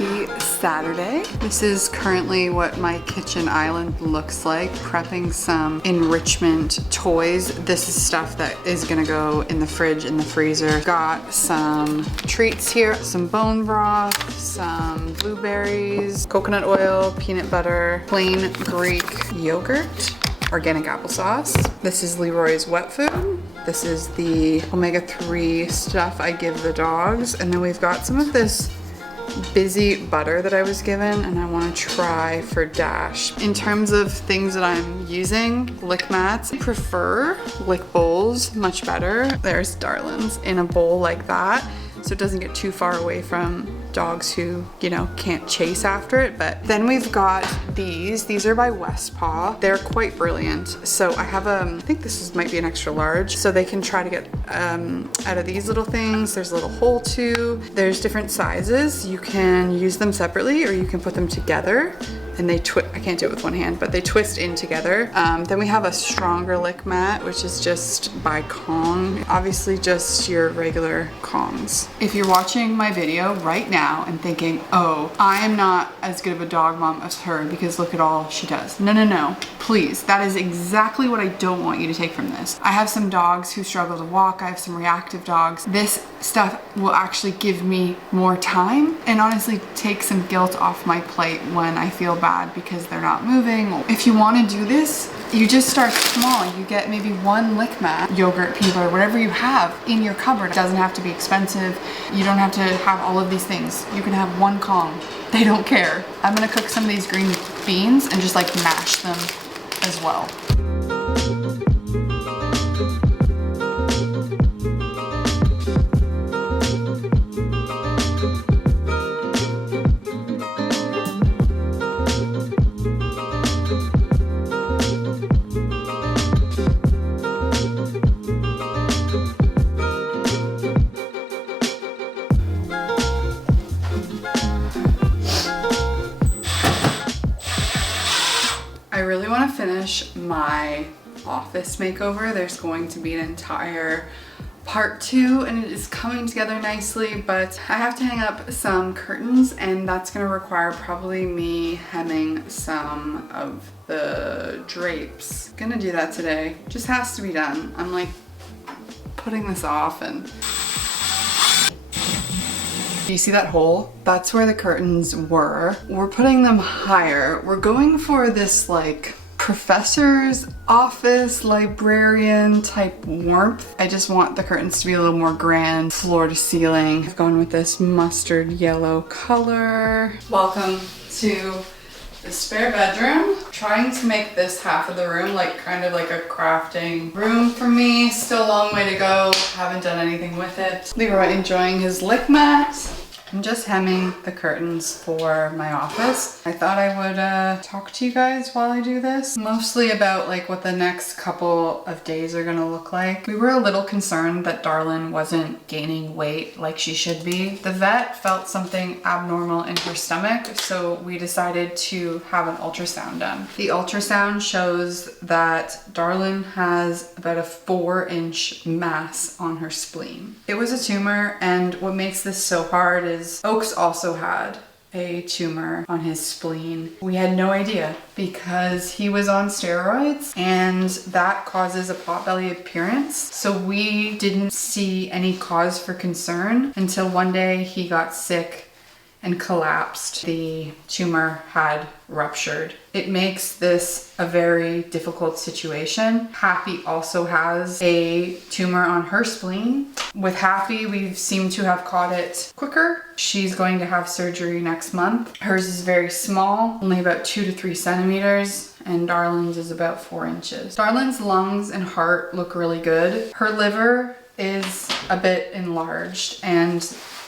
Happy Saturday. This is currently what my kitchen island looks like, prepping some enrichment toys. This is stuff that is gonna go in the fridge, in the freezer. Got some treats here, some bone broth, some blueberries, coconut oil, peanut butter, plain Greek yogurt, organic applesauce. This is Leroy's wet food. This is the omega-3 stuff I give the dogs. And then we've got some of this busy butter that I was given and I want to try for Dash. In terms of things that I'm using, lick mats. I prefer lick bowls much better. There's Darlin's in a bowl like that, so it doesn't get too far away from dogs who, you know, can't chase after it. But then we've got these are by Westpaw. They're quite brilliant. So I have I think might be an extra large, so they can try to get out of these little things. There's a little hole too. There's different sizes. You can use them separately or you can put them together and they I can't do it with one hand, but they twist in together. Then we have a stronger lick mat, which is just by Kong. Obviously just your regular Kongs. If you're watching my video right now and thinking, oh, I am not as good of a dog mom as her because look at all she does. No, no, no, please. That is exactly what I don't want you to take from this. I have some dogs who struggle to walk. I have some reactive dogs. This stuff will actually give me more time and honestly take some guilt off my plate when I feel bad because they're not moving. If you want to do this, you just start small. You get maybe one lick mat, yogurt, peanut butter, whatever you have in your cupboard. It doesn't have to be expensive. You don't have to have all of these things. You can have one Kong. They don't care. I'm gonna cook some of these green beans and just like mash them as well. I really want to finish my office makeover. There's going to be an entire part 2 and it is coming together nicely, but I have to hang up some curtains and that's going to require probably me hemming some of the drapes. Gonna do that today. Just has to be done. I'm like putting this off and do you see that hole? That's where the curtains were. We're putting them higher. We're going for this like professor's office, librarian type warmth. I just want the curtains to be a little more grand, floor to ceiling. I've gone with this mustard yellow color. Welcome to the spare bedroom. Trying to make this half of the room like kind of like a crafting room for me. Still a long way to go. Haven't done anything with it. Leroy enjoying his lick mat. I'm just hemming the curtains for my office. I thought I would talk to you guys while I do this. Mostly about like what the next couple of days are gonna look like. We were a little concerned that Darlin wasn't gaining weight like she should be. The vet felt something abnormal in her stomach, so we decided to have an ultrasound done. The ultrasound shows that Darlin has about a 4-inch mass on her spleen. It was a tumor, and what makes this so hard is Oaks also had a tumor on his spleen. We had no idea because he was on steroids and that causes a potbelly appearance. So we didn't see any cause for concern until one day he got sick and collapsed. The tumor had ruptured. It makes this a very difficult situation. Happy also has a tumor on her spleen. With Happy, we seem to have caught it quicker. She's going to have surgery next month. Hers is very small, only about 2 to 3 centimeters, and Darlin's is about 4 inches. Darlin's lungs and heart look really good. Her liver is a bit enlarged, and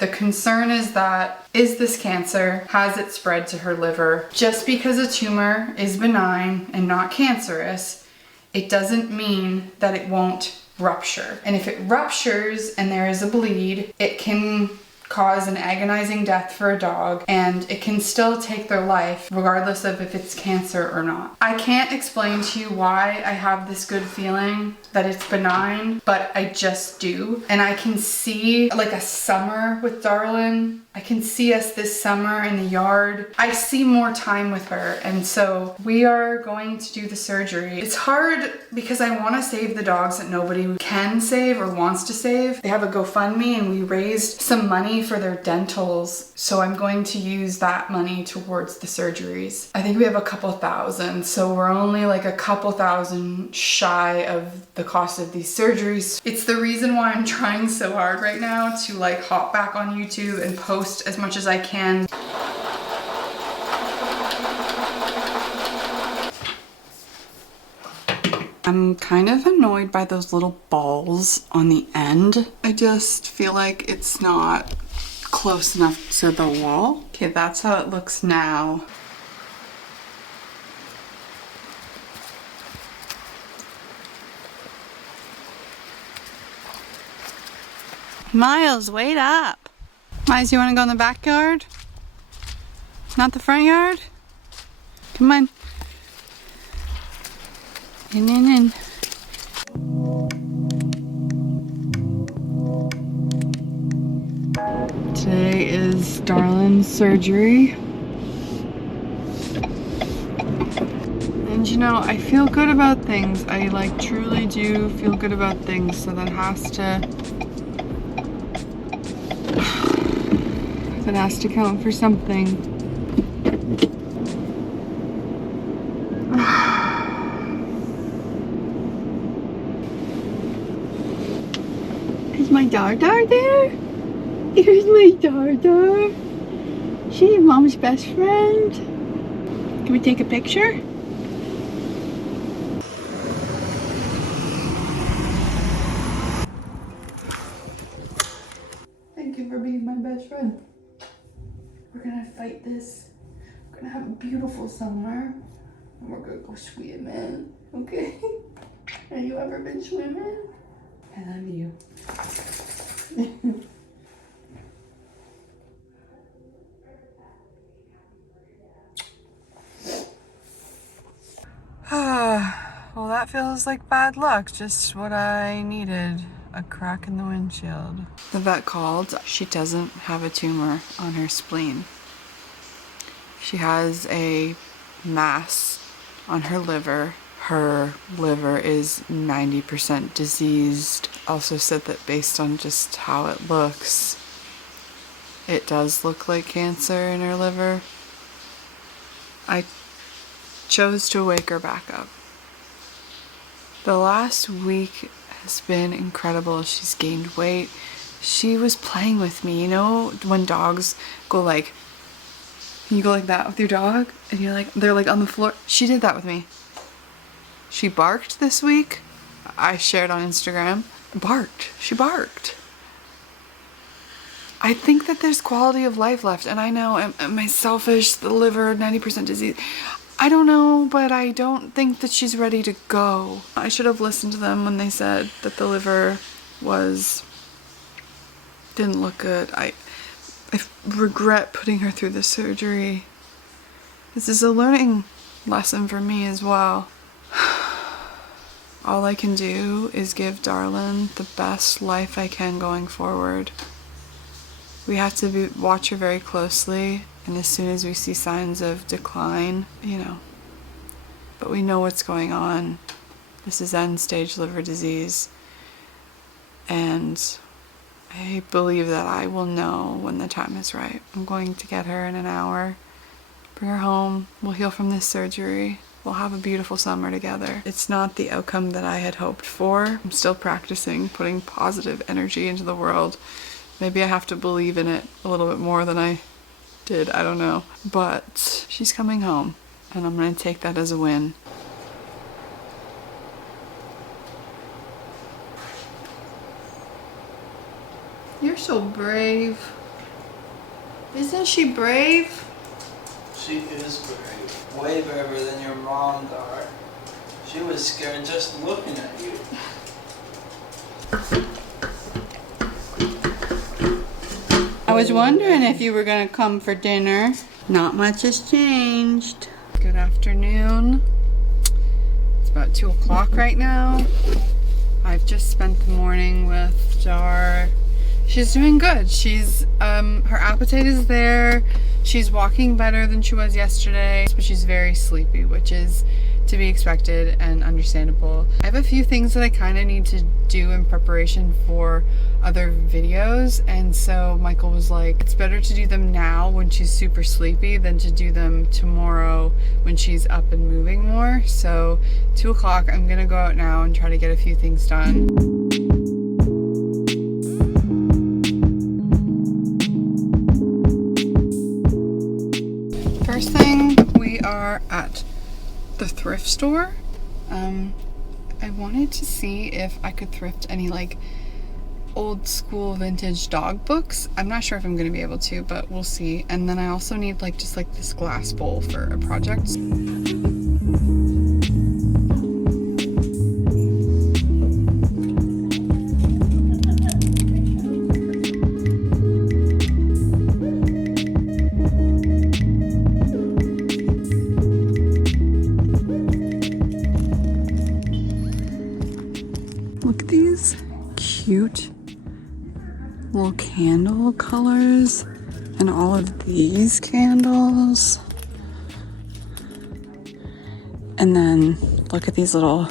the concern is that, is this cancer? Has it spread to her liver? Just because a tumor is benign and not cancerous, it doesn't mean that it won't rupture. And if it ruptures and there is a bleed, it can cause an agonizing death for a dog, and it can still take their life regardless of if it's cancer or not. I can't explain to you why I have this good feeling that it's benign, but I just do. And I can see like a summer with Darlin. I can see us this summer in the yard. I see more time with her, and so we are going to do the surgery. It's hard because I want to save the dogs that nobody can save or wants to save. They have a GoFundMe and we raised some money for their dentals, so I'm going to use that money towards the surgeries. I think we have a couple thousand, so we're only like a couple thousand shy of the cost of these surgeries. It's the reason why I'm trying so hard right now to like hop back on YouTube and post as much as I can. I'm kind of annoyed by those little balls on the end. I just feel like it's not close enough to the wall. Okay, that's how it looks now. Miles, wait up. Miles, you want to go in the backyard? Not the front yard? Come on. In. Today is Darlin's surgery. And you know, I feel good about things. I like truly do feel good about things, so that has to count for something. Is my Dardar there? Here's my Dardar. She's Mom's best friend. Can we take a picture? Thank you for being my best friend. We're gonna fight this. We're gonna have a beautiful summer. And we're gonna go swimming, okay? Have you ever been swimming? I love you. Well, that feels like bad luck. Just what I needed. A crack in the windshield. The vet called. She doesn't have a tumor on her spleen. She has a mass on her liver. Her liver is 90% diseased. Also said that based on just how it looks, it does look like cancer in her liver. I chose to wake her back up. The last week has been incredible. She's gained weight. She was playing with me. You know when dogs go like, you go like that with your dog and you're like, they're like on the floor? She did that with me. She barked this week. I shared on Instagram. Barked. She barked. I think that there's quality of life left, and I know, am I selfish? The liver, 90% disease. I don't know, but I don't think that she's ready to go. I should have listened to them when they said that the liver didn't look good. I regret putting her through the surgery. This is a learning lesson for me as well. All I can do is give Darlin the best life I can going forward. We have to watch her very closely, and as soon as we see signs of decline, but we know what's going on. This is end-stage liver disease, and I believe that I will know when the time is right. I'm going to get her in an hour, bring her home, we'll heal from this surgery. We'll have a beautiful summer together. It's not the outcome that I had hoped for. I'm still practicing putting positive energy into the world. Maybe I have to believe in it a little bit more than I did, I don't know. But she's coming home, and I'm gonna take that as a win. You're so brave. Isn't she brave? She is brave. Way braver than your mom, Dar. She was scared just looking at you. I I was wondering if you were gonna come for dinner. Not much has changed. Good afternoon. It's about 2 o'clock right now. I've just spent the morning with Jar. She's doing good. She's, her appetite is there. She's walking better than she was yesterday, but she's very sleepy, which is to be expected and understandable. I have a few things that I kind of need to do in preparation for other videos, and so Michael was like, it's better to do them now when she's super sleepy than to do them tomorrow when she's up and moving more. So 2 o'clock, I'm gonna go out now and try to get a few things done. First thing, we are at the thrift store. I wanted to see if I could thrift any like old school vintage dog books. I'm not sure if I'm gonna be able to, but we'll see. And then I also need like just like this glass bowl for a project. Look at these cute little candle colors and all of these candles. And then look at these little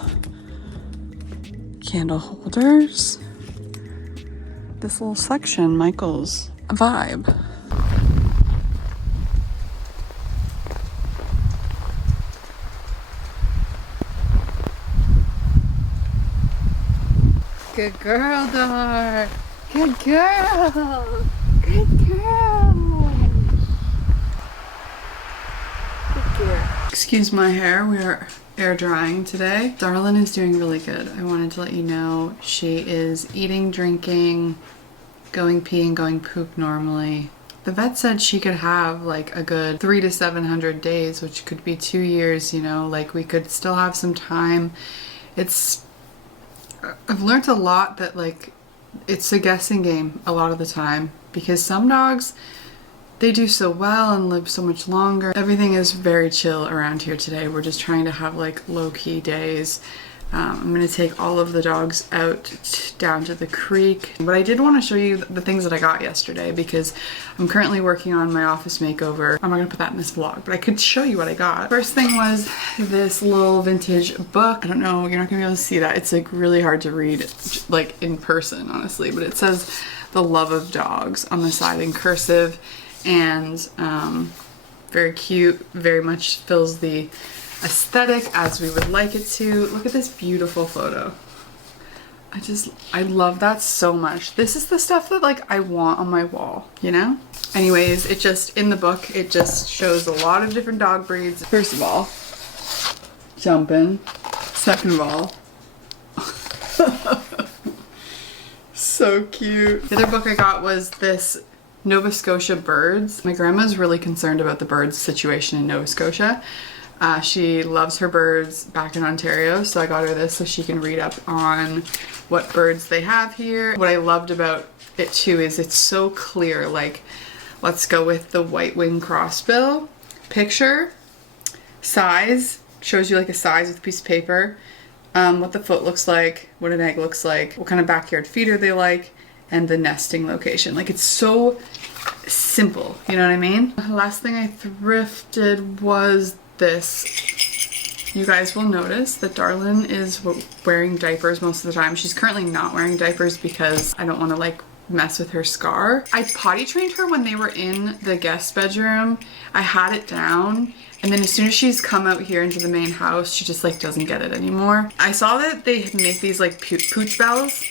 candle holders. This little section, Michael's a vibe. Good girl, Dar. Good girl. Good girl. Good girl. Excuse my hair. We are air drying today. Darlin is doing really good. I wanted to let you know she is eating, drinking, going pee and going poop normally. The vet said she could have like a good 300 to 700 days, which could be 2 years, you know, like we could still have some time. I've learned a lot that like it's a guessing game a lot of the time, because some dogs, they do so well and live so much longer. Everything is very chill around here today. We're just trying to have like low-key days. I'm gonna take all of the dogs out down to the creek. But I did want to show you the things that I got yesterday, because I'm currently working on my office makeover. I'm not gonna put that in this vlog, but I could show you what I got. First thing was this little vintage book. I don't know, you're not gonna be able to see that. It's like really hard to read like in person, honestly, but it says The Love of Dogs on the side in cursive, and very cute, very much fills the aesthetic as we would like it to. Look at this beautiful photo. I love that so much. This is the stuff that like I want on my wall, you know? Anyways, it just, in the book, it just shows a lot of different dog breeds. First of all, jumping. Second of all, so cute. The other book I got was this Nova Scotia birds. My grandma's really concerned about the birds situation in Nova Scotia. She loves her birds back in Ontario, so I got her this so she can read up on what birds they have here. What I loved about it too is it's so clear. Like, let's go with the white-winged crossbill. Picture, size, shows you like a size with a piece of paper, what the foot looks like, what an egg looks like, what kind of backyard feeder they like, and the nesting location. Like, it's so simple, you know what I mean? The last thing I thrifted was this. You guys will notice that Darlin is wearing diapers most of the time. She's currently not wearing diapers because I don't want to like mess with her scar. I potty trained her when they were in the guest bedroom. I had it down, and then as soon as she's come out here into the main house, she just like doesn't get it anymore. I saw that they make these like pooch bells.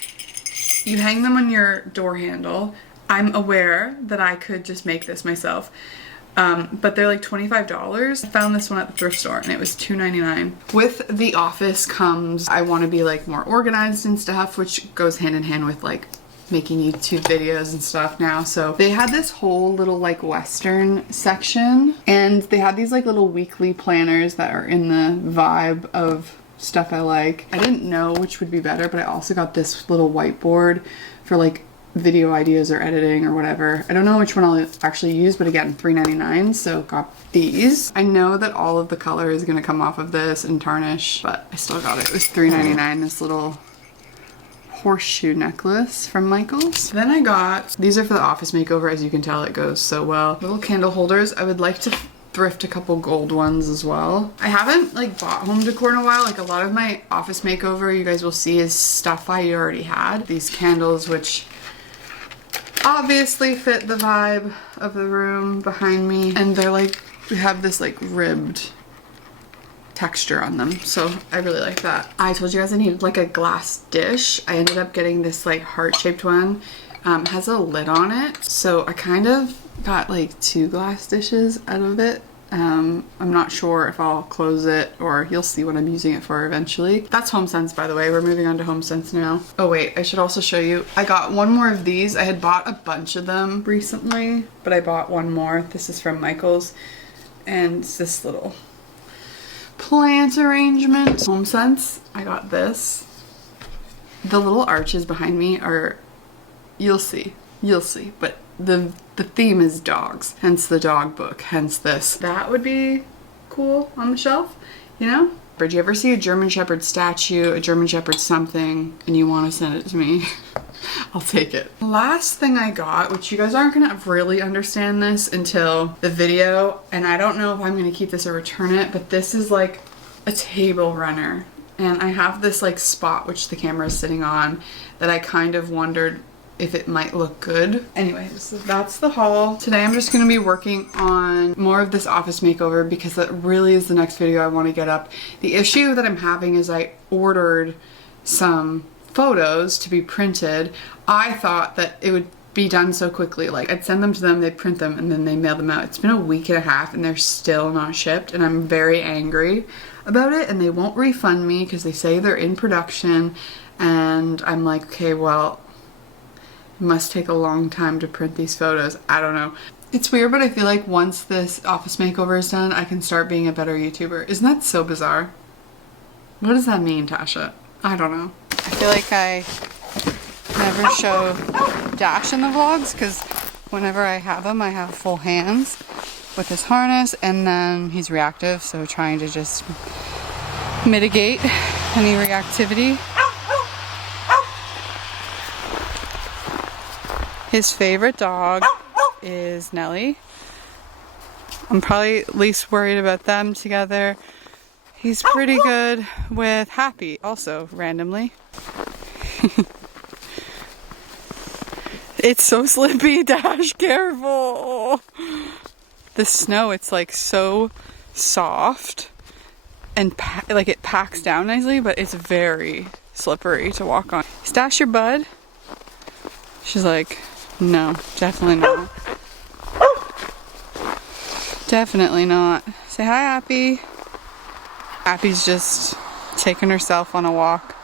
You hang them on your door handle. I'm aware that I could just make this myself. But they're like $25. I found this one at the thrift store and it was $2.99. With the office comes, I want to be like more organized and stuff, which goes hand in hand with like making YouTube videos and stuff now. So they had this whole little like Western section, and they had these like little weekly planners that are in the vibe of stuff I like. I didn't know which would be better, but I also got this little whiteboard for like video ideas or editing or whatever. I don't know which one I'll actually use, but again, $3.99, so got these. I know that all of the color is gonna come off of this and tarnish, but I still got it. It was $3.99, this little horseshoe necklace from Michaels. Then I got, these are for the office makeover. As you can tell, it goes so well. Little candle holders. I would like to thrift a couple gold ones as well. I haven't like bought home decor in a while. Like a lot of my office makeover you guys will see is stuff I already had. These candles, which obviously fit the vibe of the room behind me, and they're like, we have this like ribbed texture on them, so I really like that. I told you guys I needed like a glass dish. I ended up getting this like heart-shaped one. Has a lid on it, so I kind of got like 2 glass dishes out of it. I'm not sure if I'll close it, or you'll see what I'm using it for eventually. That's HomeSense, by the way. We're moving on to HomeSense now. Oh wait, I should also show you. I got one more of these. I had bought a bunch of them recently, but I bought one more. This is from Michaels, and it's this little plant arrangement. HomeSense, I got this. The little arches behind me are, you'll see, but the theme is dogs, hence the dog book, hence this. That would be cool on the shelf, you know? Did you ever see a German Shepherd statue, a German Shepherd something, and you want to send it to me? I'll take it. Last thing I got, which you guys aren't gonna really understand this until the video, and I don't know if I'm gonna keep this or return it, but this is like a table runner. And I have this like spot which the camera is sitting on that I kind of wondered if it might look good. Anyways, that's the haul. Today I'm just gonna be working on more of this office makeover because that really is the next video I want to get up. The issue that I'm having is I ordered some photos to be printed. I thought that it would be done so quickly. Like I'd send them to them, they'd print them, and then they mail them out. It's been a week and a half and they're still not shipped, and I'm very angry about it, and they won't refund me because they say they're in production, and I'm like, okay, well, it must take a long time to print these photos. I don't know. It's weird, but I feel like once this office makeover is done, I can start being a better YouTuber. Isn't that so bizarre? What does that mean, Tasha? I don't know. I feel like I never show Dash in the vlogs because whenever I have him, I have full hands with his harness, and then he's reactive, so trying to just mitigate any reactivity. His favorite dog is Nelly. I'm probably least worried about them together. He's pretty good with Happy, also, randomly. It's so slippy, Dash, careful! The snow, it's like so soft and like it packs down nicely, but it's very slippery to walk on. Is Dash your bud? She's like, no, definitely not. Definitely not. Say hi, Happy. Happy's just taking herself on a walk.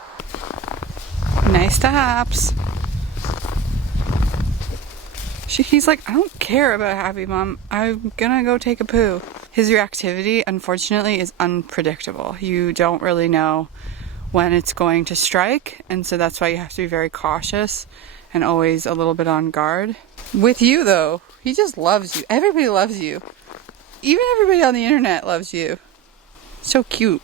Nice to haps. He's like, I don't care about Happy, Mom. I'm gonna go take a poo. His reactivity, unfortunately, is unpredictable. You don't really know when it's going to strike, and so that's why you have to be very cautious and always a little bit on guard. With you, though, he just loves you. Everybody loves you. Even everybody on the internet loves you. So cute.